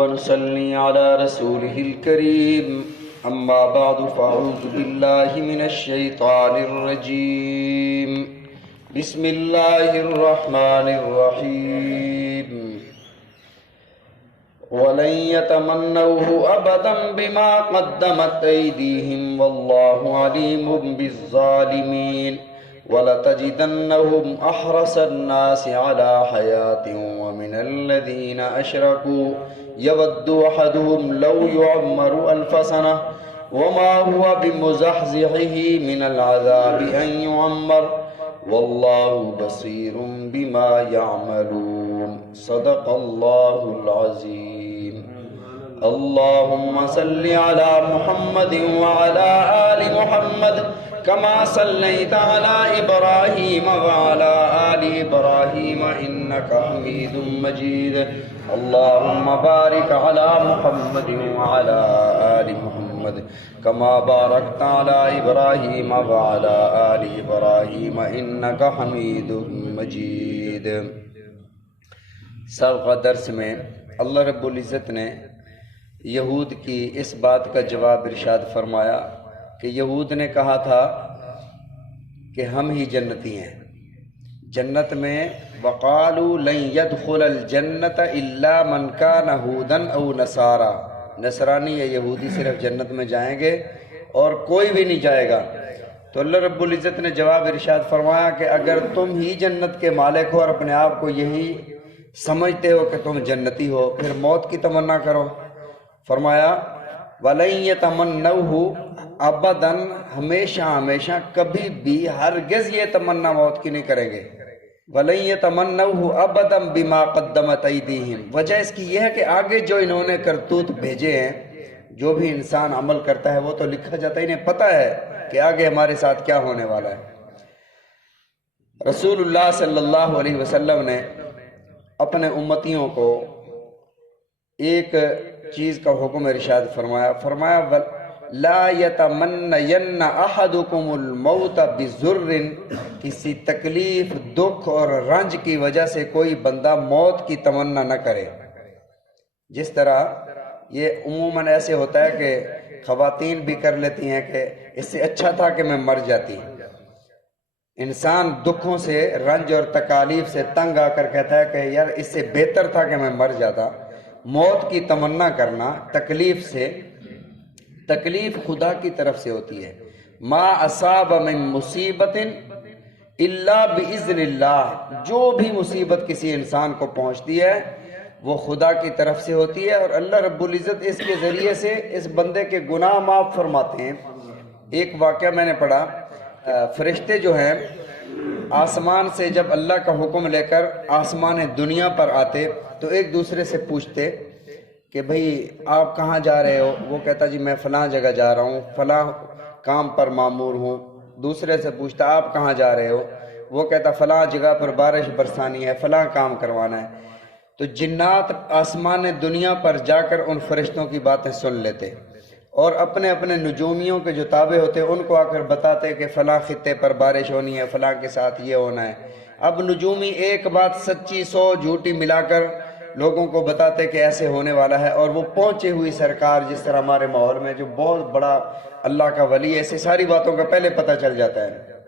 ونصلي على رسوله الكريم أما بعد فأعوذ بالله من الشيطان الرجيم بسم الله الرحمن الرحيم ولن يتمنوه أبدا بما قدمت أيديهم والله عليم بالظالمين ولتجدنهم أحرص الناس على حياة ومن الذين أشركوا يود أحدهم لو يعمر ألف سنة وما هو بمزحزحه من العذاب أن يعمر والله بصير بما يعملون صدق الله العظيم اللهم صل على محمد وعلى آل محمد كما صليت على إبراهيم وعلى آل إبراهيم إنك حميد مجيد اللهم بارك على محمد وعلى آل محمد كما باركت على إبراهيم وعلى آل إبراهيم إنك حميد مجيد۔ سابقہ درس میں اللہ رب العزت نے یہود کی اس بات کا جواب ارشاد فرمایا کہ یہود نے کہا تھا کہ ہم ہی جنتی ہیں، جنت میں وقالوا لن يدخل الجنت الا من كان هودا او نصارى، نصرانی یا یہودی صرف جنت میں جائیں گے اور کوئی بھی نہیں جائے گا۔ تو اللہ رب العزت نے جواب ارشاد فرمایا کہ اگر تم ہی جنت کے مالک ہو اور اپنے آپ کو یہی سمجھتے ہو کہ تم جنتی ہو، پھر موت کی تمنا کرو۔ فرمایا وَلَن يَتَمَنَّوْهُ ابداً، ہمیشہ ہمیشہ کبھی بھی ہرگز یہ تمنا موت کی نہیں کریں گے۔ وَلَن يَتَمَنَّوْهُ ابداً بِمَا قَدَّمَتْ أَيْدِيهِمْ، وجہ اس کی یہ ہے کہ آگے جو انہوں نے کرتوت بھیجے ہیں، جو بھی انسان عمل کرتا ہے وہ تو لکھا جاتا ہے، انہیں پتہ ہے کہ آگے ہمارے ساتھ کیا ہونے والا ہے۔ رسول اللہ صلی اللہ علیہ وسلم نے اپنے امتیوں کو ایک چیز کا حکم ارشاد فرمایا لا یتمنین احدکم الموت بضر، کسی تکلیف، دکھ اور رنج کی وجہ سے کوئی بندہ موت کی تمنا نہ کرے۔ جس طرح یہ عموماً ایسے ہوتا ہے کہ خواتین بھی کر لیتی ہیں کہ اس سے اچھا تھا کہ میں مر جاتی۔ انسان دکھوں سے، رنج اور تکالیف سے تنگ آ کر کہتا ہے کہ یار اس سے بہتر تھا کہ میں مر جاتا۔ موت کی تمنا کرنا تکلیف سے، تکلیف خدا کی طرف سے ہوتی ہے۔ ما اصاب من مصیبت الا باذن اللہ، جو بھی مصیبت کسی انسان کو پہنچتی ہے وہ خدا کی طرف سے ہوتی ہے، اور اللہ رب العزت اس کے ذریعے سے اس بندے کے گناہ معاف فرماتے ہیں۔ ایک واقعہ میں نے پڑھا، فرشتے جو ہیں آسمان سے جب اللہ کا حکم لے کر آسمان دنیا پر آتے تو ایک دوسرے سے پوچھتے کہ بھئی آپ کہاں جا رہے ہو؟ وہ کہتا جی میں فلاں جگہ جا رہا ہوں، فلاں کام پر مامور ہوں۔ دوسرے سے پوچھتا آپ کہاں جا رہے ہو؟ وہ کہتا فلاں جگہ پر بارش برسانی ہے، فلاں کام کروانا ہے۔ تو جنات آسمان دنیا پر جا کر ان فرشتوں کی باتیں سن لیتے اور اپنے اپنے نجومیوں کے جو تابع ہوتے ان کو آ کر بتاتے کہ فلاں خطے پر بارش ہونی ہے، فلاں کے ساتھ یہ ہونا ہے۔ اب نجومی ایک بات سچی 100 جھوٹی ملا کر لوگوں کو بتاتے کہ ایسے ہونے والا ہے، اور وہ پہنچے ہوئی سرکار جس طرح ہمارے ماحول میں جو بہت بڑا اللہ کا ولی ہے، ایسے ساری باتوں کا پہلے پتہ چل جاتا ہے۔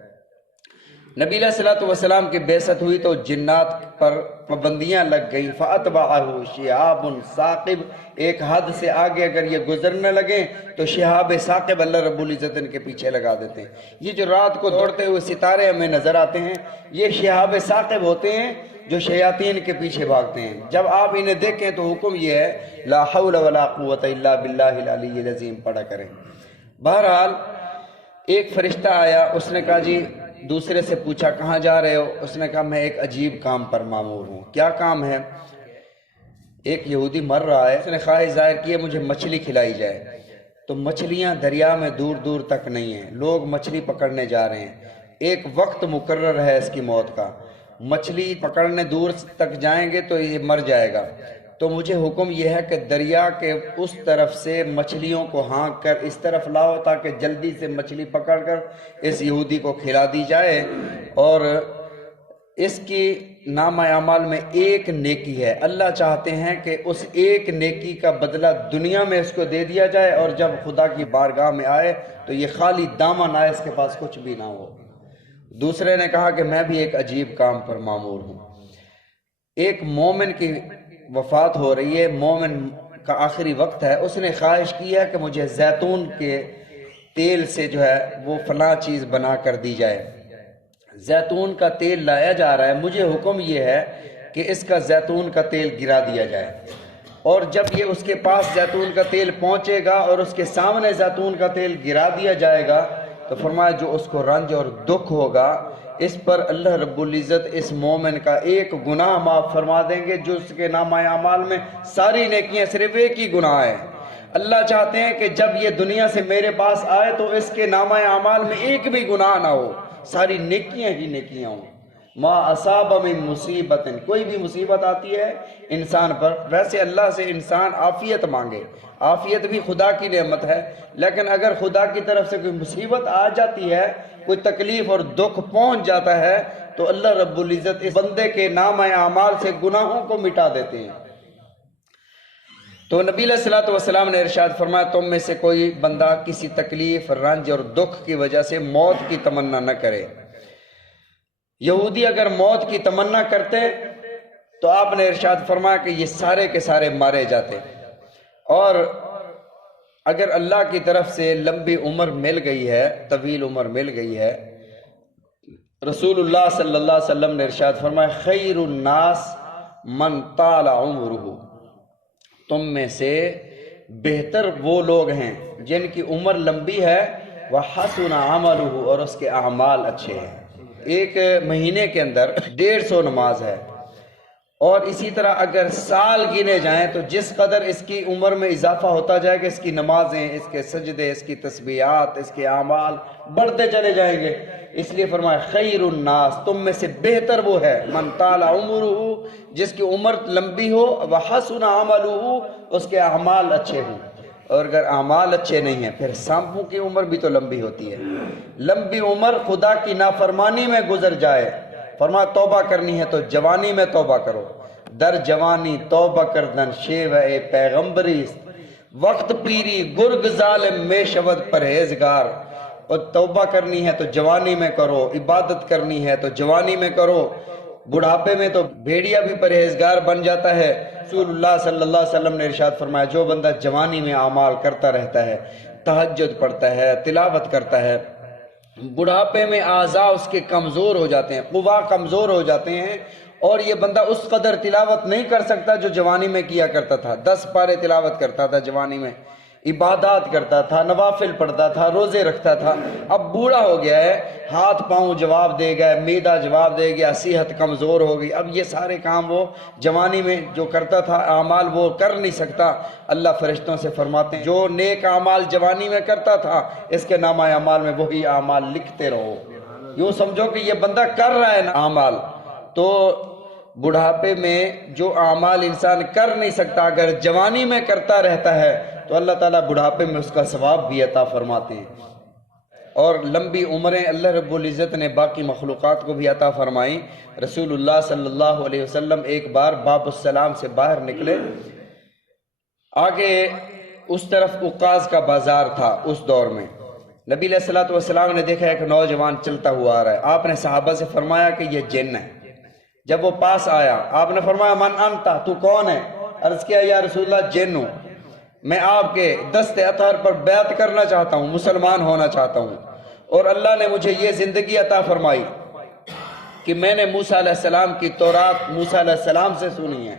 نبی علیہ الصلوۃ والسلام کی بعثت ہوئی تو جنات پر پابندیاں لگ گئیں، فَأَتْبَعَهُ شِهَابٌ ثَاقِبٌ، ایک حد سے آگے اگر یہ گزرنے لگیں تو شہاب ثاقب اللہ رب العزت ان کے پیچھے لگا دیتے ہیں۔ یہ جو رات کو دوڑتے ہوئے ستارے ہمیں نظر آتے ہیں یہ شہاب ثاقب ہوتے ہیں جو شیاطین کے پیچھے بھاگتے ہیں۔ جب آپ انہیں دیکھیں تو حکم یہ ہے لا حول ولا قوت الا باللہ العلی العظیم پڑھا کریں۔ بہرحال ایک فرشتہ آیا، اس نے کہا جی، دوسرے سے پوچھا کہاں جا رہے ہو؟ اس نے کہا میں ایک عجیب کام پر مامور ہوں۔ کیا کام ہے؟ ایک یہودی مر رہا ہے، اس نے خواہش ظاہر کی ہے مجھے مچھلی کھلائی جائے، تو مچھلیاں دریا میں دور دور تک نہیں ہیں، لوگ مچھلی پکڑنے جا رہے ہیں، ایک وقت مقرر ہے اس کی موت کا، مچھلی پکڑنے دور تک جائیں گے تو یہ مر جائے گا، تو مجھے حکم یہ ہے کہ دریا کے اس طرف سے مچھلیوں کو ہانک کر اس طرف لاؤ تاکہ جلدی سے مچھلی پکڑ کر اس یہودی کو کھلا دی جائے، اور اس کی نامہ اعمال میں ایک نیکی ہے، اللہ چاہتے ہیں کہ اس ایک نیکی کا بدلہ دنیا میں اس کو دے دیا جائے، اور جب خدا کی بارگاہ میں آئے تو یہ خالی دامن آئے، اس کے پاس کچھ بھی نہ ہو۔ دوسرے نے کہا کہ میں بھی ایک عجیب کام پر مامور ہوں۔ ایک مومن کی وفات ہو رہی ہے، مومن کا آخری وقت ہے، اس نے خواہش کی ہے کہ مجھے زیتون کے تیل سے جو ہے وہ فلاں چیز بنا کر دی جائے۔ زیتون کا تیل لایا جا رہا ہے، مجھے حکم یہ ہے کہ اس کا زیتون کا تیل گرا دیا جائے، اور جب یہ اس کے پاس زیتون کا تیل پہنچے گا اور اس کے سامنے زیتون کا تیل گرا دیا جائے گا تو فرمایا جو اس کو رنج اور دکھ ہوگا اس پر اللہ رب العزت اس مومن کا ایک گناہ معاف فرما دیں گے، جو اس کے نامہ اعمال میں ساری نیکیاں صرف ایک ہی گناہ ہے۔ اللہ چاہتے ہیں کہ جب یہ دنیا سے میرے پاس آئے تو اس کے نامہ اعمال میں ایک بھی گناہ نہ ہو، ساری نیکیاں ہی نیکیاں ہوں۔ ما اصاب من مصیبت، کوئی بھی مصیبت آتی ہے انسان پر، ویسے اللہ سے انسان عافیت مانگے، عافیت بھی خدا کی نعمت ہے، لیکن اگر خدا کی طرف سے کوئی مصیبت آ جاتی ہے، کوئی تکلیف اور دکھ پہنچ جاتا ہے تو اللہ رب العزت اس بندے کے نامہ اعمال سے گناہوں کو مٹا دیتے ہیں۔ تو نبی علیہ الصلوۃ والسلام نے ارشاد فرمایا تم میں سے کوئی بندہ کسی تکلیف، رنج اور دکھ کی وجہ سے موت کی تمنا نہ کرے۔ یہودی اگر موت کی تمنا کرتے تو آپ نے ارشاد فرمایا کہ یہ سارے کے سارے مارے جاتے، اور اگر اللہ کی طرف سے لمبی عمر مل گئی ہے، طویل عمر مل گئی ہے، رسول اللہ صلی اللہ علیہ وسلم نے ارشاد فرمایا خیر الناس من طال عمرہ، تم میں سے بہتر وہ لوگ ہیں جن کی عمر لمبی ہے، وحسن عملہ، اور اس کے اعمال اچھے ہیں۔ ایک مہینے کے اندر 150 نماز ہے، اور اسی طرح اگر سال گنے جائیں تو جس قدر اس کی عمر میں اضافہ ہوتا جائے گا، اس کی نمازیں، اس کے سجدے، اس کی تسبیحات، اس کے اعمال بڑھتے چلے جائیں گے۔ اس لیے فرمایا خیر الناس، تم میں سے بہتر وہ ہے من طال عمرہ، جس کی عمر لمبی ہو، وحسن عملہ، اس کے اعمال اچھے ہوں۔ اور اگر اعمال اچھے نہیں ہیں پھر سانپوں کی عمر بھی تو لمبی ہوتی ہے، لمبی عمر خدا کی نافرمانی میں گزر جائے۔ فرمایا توبہ کرنی ہے تو جوانی میں توبہ کرو، در جوانی توبہ کردن شیوہ پیغمبری، وقت پیری گرگ ظالم میں شود پرہیزگار۔ اور توبہ کرنی ہے تو جوانی میں کرو، عبادت کرنی ہے تو جوانی میں کرو، بڑھاپے میں تو بھیڑیا بھی پرہیزگار بن جاتا ہے۔ رسول اللہ صلی اللہ علیہ وسلم نے ارشاد فرمایا جو بندہ جوانی میں اعمال کرتا رہتا ہے، تہجد پڑھتا ہے، تلاوت کرتا ہے، بڑھاپے میں اعضاء اس کے کمزور ہو جاتے ہیں، قوا کمزور ہو جاتے ہیں، اور یہ بندہ اس قدر تلاوت نہیں کر سکتا جو جوانی میں کیا کرتا تھا۔ 10 پارے تلاوت کرتا تھا جوانی میں، عبادات کرتا تھا، نوافل پڑھتا تھا، روزے رکھتا تھا، اب بوڑھا ہو گیا ہے، ہاتھ پاؤں جواب دے گئے، معدہ جواب دے گیا، صحت کمزور ہو گئی، اب یہ سارے کام وہ جوانی میں جو کرتا تھا اعمال وہ کر نہیں سکتا۔ اللہ فرشتوں سے فرماتے ہیں جو نیک اعمال جوانی میں کرتا تھا اس کے نامہ اعمال میں وہی اعمال لکھتے رہو۔ یوں سمجھو کہ یہ بندہ کر رہا ہے اعمال، تو بڑھاپے میں جو اعمال انسان کر نہیں سکتا اگر جوانی میں کرتا رہتا ہے تو اللہ تعالیٰ بڑھاپے میں اس کا ثواب بھی عطا فرماتے ہیں۔ اور لمبی عمریں اللہ رب العزت نے باقی مخلوقات کو بھی عطا فرمائیں۔ رسول اللہ صلی اللہ علیہ وسلم ایک بار باب السلام سے باہر نکلے، آگے اس طرف عکاظ کا بازار تھا اس دور میں، نبی علیہ الصلوۃ والسلام نے دیکھا ایک نوجوان چلتا ہوا آ رہا ہے، آپ نے صحابہ سے فرمایا کہ یہ جن ہے۔ جب وہ پاس آیا آپ نے فرمایا من انتا، تو کون ہے؟ عرض کیا یا رسول اللہ جن ہوں، میں آپ کے دست اطہر پر بیعت کرنا چاہتا ہوں، مسلمان ہونا چاہتا ہوں، اور اللہ نے مجھے یہ زندگی عطا فرمائی کہ میں نے موسیٰ علیہ السلام کی تورات موسیٰ علیہ السلام سے سنی ہے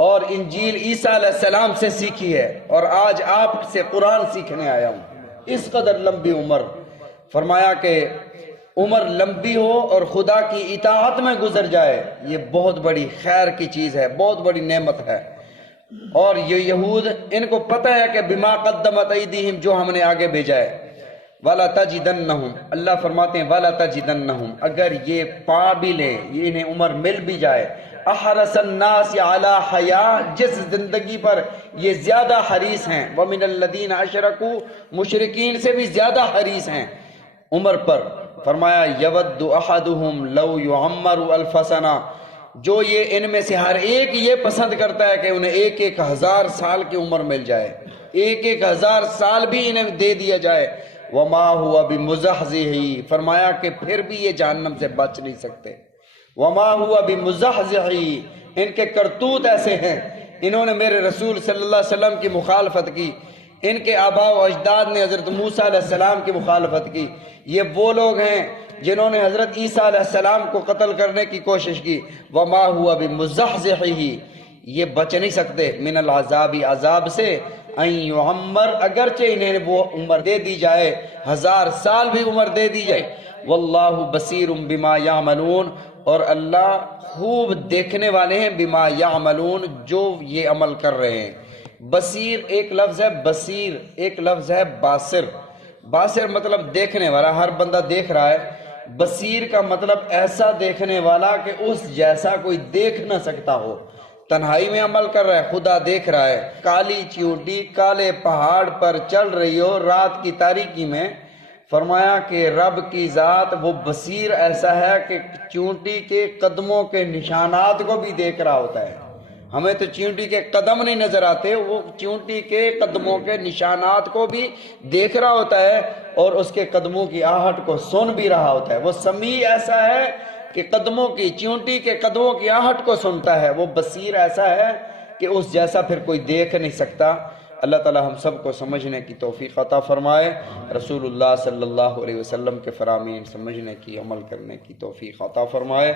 اور انجیل عیسیٰ علیہ السلام سے سیکھی ہے، اور آج آپ سے قرآن سیکھنے آیا ہوں۔ اس قدر لمبی عمر، فرمایا کہ عمر لمبی ہو اور خدا کی اطاعت میں گزر جائے یہ بہت بڑی خیر کی چیز ہے، بہت بڑی نعمت ہے۔ اور یہ یہود ان کو پتہ ہے کہ بما قدمت ایدیہم، جو ہم نے آگے بھیجا ہے، وَلَا تَجِدَنَّهُمْ، اللہ فرماتے ہیں وَلَا تَجِدَنَّهُمْ، اگر یہ پا بھی لیں، یہ انہیں عمر مل بھی جائے، احرص الناس علی حیا، جس زندگی پر یہ زیادہ حریص ہیں، ومن الذین اشرکوا، مشرکین سے بھی زیادہ حریص ہیں عمر پر. فرمایا یود احدہم لو یعمر الف سنہ، جو یہ ان میں سے ہر ایک یہ پسند کرتا ہے کہ انہیں 1,000 سال کی عمر مل جائے، 1,000 سال بھی انہیں دے دیا جائے. وما ہوا بمزحزح، فرمایا کہ پھر بھی یہ جہنم سے بچ نہیں سکتے. وما ہوا بمزحزح، ان کے کرتوت ایسے ہیں، انہوں نے میرے رسول صلی اللہ علیہ وسلم کی مخالفت کی، ان کے آباء و اجداد نے حضرت موسیٰ علیہ السلام کی مخالفت کی. یہ وہ لوگ ہیں جنہوں نے حضرت عیسیٰ علیہ السلام کو قتل کرنے کی کوشش کی. وما ہوا بمزحزح، یہ بچ نہیں سکتے من العذاب، عذاب سے. ان یعمر، اگرچہ انہیں وہ عمر دے دی جائے، 1000 سال بھی عمر دے دی جائے. واللہ بصیر بما یعملون، اور اللہ خوب دیکھنے والے ہیں بما یعملون، جو یہ عمل کر رہے ہیں. بصیر ایک لفظ ہے، بصیر ایک لفظ ہے باصر. باصر مطلب دیکھنے والا، ہر بندہ دیکھ رہا ہے. بصیر کا مطلب ایسا دیکھنے والا کہ اس جیسا کوئی دیکھ نہ سکتا ہو. تنہائی میں عمل کر رہا ہے، خدا دیکھ رہا ہے. کالی چیونٹی کالے پہاڑ پر چل رہی ہو رات کی تاریکی میں، فرمایا کہ رب کی ذات وہ بصیر ایسا ہے کہ چیونٹی کے قدموں کے نشانات کو بھی دیکھ رہا ہوتا ہے. ہمیں تو چیونٹی کے قدم نہیں نظر آتے، وہ چیونٹی کے قدموں کے نشانات کو بھی دیکھ رہا ہوتا ہے، اور اس کے قدموں کی آہٹ کو سن بھی رہا ہوتا ہے. وہ سمیع ایسا ہے کہ قدموں کی، چیونٹی کے قدموں کی آہٹ کو سنتا ہے. وہ بصیر ایسا ہے کہ اس جیسا پھر کوئی دیکھ نہیں سکتا. اللہ تعالی ہم سب کو سمجھنے کی توفیق عطا فرمائے، رسول اللہ صلی اللہ علیہ وسلم کے فرامین سمجھنے کی، عمل کرنے کی توفیق عطا فرمائے.